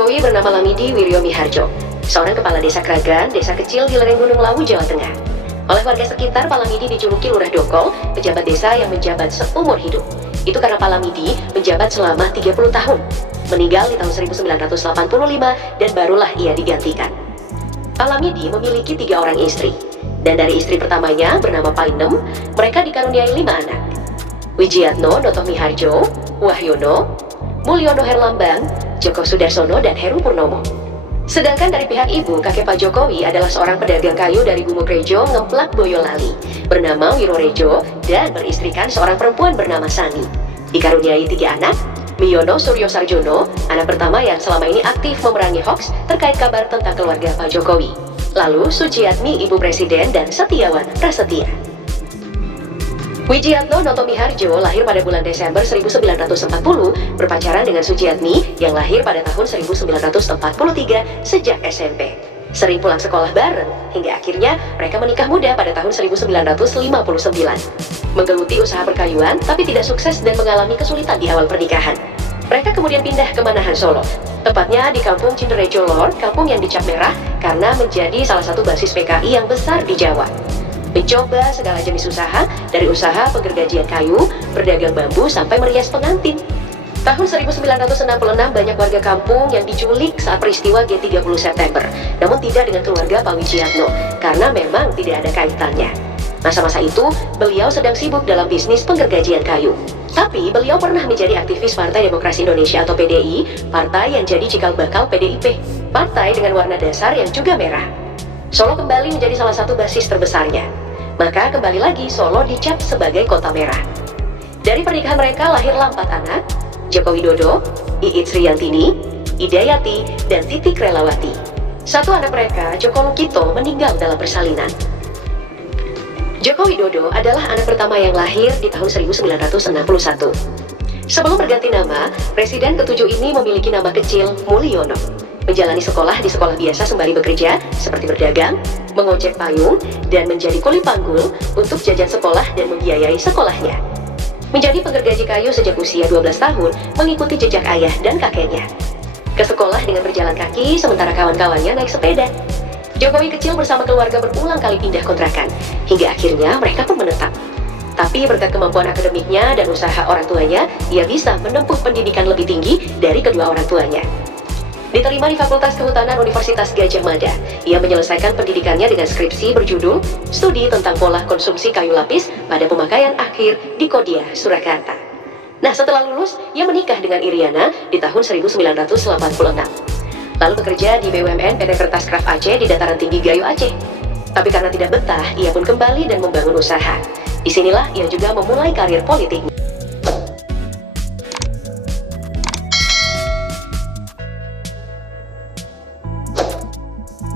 Jokowi bernama Lamidi Wiryo Miharjo, seorang kepala desa Kragan, desa kecil di lereng Gunung Lawu, Jawa Tengah. Oleh warga sekitar, Pak Lamidi dijuluki Lurah Dongkol, pejabat desa yang menjabat seumur hidup. Itu karena Pak Lamidi menjabat selama 30 tahun, meninggal di tahun 1985 dan barulah ia digantikan. Pak Lamidi memiliki 3 orang istri, dan dari istri pertamanya bernama Painem, mereka dikaruniai 5 anak. Wijiatno Noto Miharjo, Wahyono, Mulyono Herlambang, Joko Sudarsono, dan Heru Purnomo. Sedangkan dari pihak ibu, kakek Pak Jokowi adalah seorang pedagang kayu dari Gumukrejo, Ngemplak, Boyolali, bernama Wirorejo, dan beristrikan seorang perempuan bernama Sani. Dikaruniai 3 anak, Miyono Suryo Sarjono, anak pertama yang selama ini aktif memerangi hoaks terkait kabar tentang keluarga Pak Jokowi. Lalu Suciatmi, ibu presiden, dan Setiawan Prasetya. Wijiatno Noto Miharjo lahir pada bulan Desember 1940, berpacaran dengan Suciatmi yang lahir pada tahun 1943 sejak SMP. Sering pulang sekolah bareng, hingga akhirnya mereka menikah muda pada tahun 1959. Menggeluti usaha perkayuan, tapi tidak sukses dan mengalami kesulitan di awal pernikahan. Mereka kemudian pindah ke Manahan, Solo, tepatnya di kampung Cinderejo Lor, kampung yang dicap merah karena menjadi salah satu basis PKI yang besar di Jawa. Mencoba segala jenis usaha, dari usaha penggergajian kayu, berdagang bambu, sampai merias pengantin. Tahun 1966 banyak warga kampung yang diculik saat peristiwa G30 September, namun tidak dengan keluarga Pak Wijiatno, karena memang tidak ada kaitannya. Masa-masa itu, beliau sedang sibuk dalam bisnis penggergajian kayu. Tapi beliau pernah menjadi aktivis Partai Demokrasi Indonesia atau PDI, partai yang jadi cikal bakal PDIP, partai dengan warna dasar yang juga merah. Solo kembali menjadi salah satu basis terbesarnya. Maka kembali lagi Solo dicap sebagai kota merah. Dari pernikahan mereka lahirlah 4 anak, Joko Widodo, Iit Sriyantini, Idayati, dan Titik Relawati. Satu anak mereka, Joko Lukito, meninggal dalam persalinan. Joko Widodo adalah anak pertama yang lahir di tahun 1961. Sebelum berganti nama, Presiden ke-7 ini memiliki nama kecil Mulyono. Menjalani sekolah di sekolah biasa sembari bekerja, seperti berdagang, mengojek payung, dan menjadi kuli panggul untuk jajan sekolah dan membiayai sekolahnya. Menjadi penggergaji kayu sejak usia 12 tahun, mengikuti jejak ayah dan kakeknya. Ke sekolah dengan berjalan kaki, sementara kawan-kawannya naik sepeda. Jokowi kecil bersama keluarga berulang kali pindah kontrakan, hingga akhirnya mereka pun menetap. Tapi berkat kemampuan akademiknya dan usaha orang tuanya, ia bisa menempuh pendidikan lebih tinggi dari kedua orang tuanya. Diterima di Fakultas Kehutanan Universitas Gadjah Mada, ia menyelesaikan pendidikannya dengan skripsi berjudul Studi tentang Pola Konsumsi Kayu Lapis pada Pemakaian Akhir di Kodia, Surakarta. Nah, setelah lulus, ia menikah dengan Iriana di tahun 1986. Lalu bekerja di BUMN PT Kertas Kraft Aceh di dataran tinggi Gayo Aceh. Tapi karena tidak betah, ia pun kembali dan membangun usaha. Disinilah ia juga memulai karir politiknya.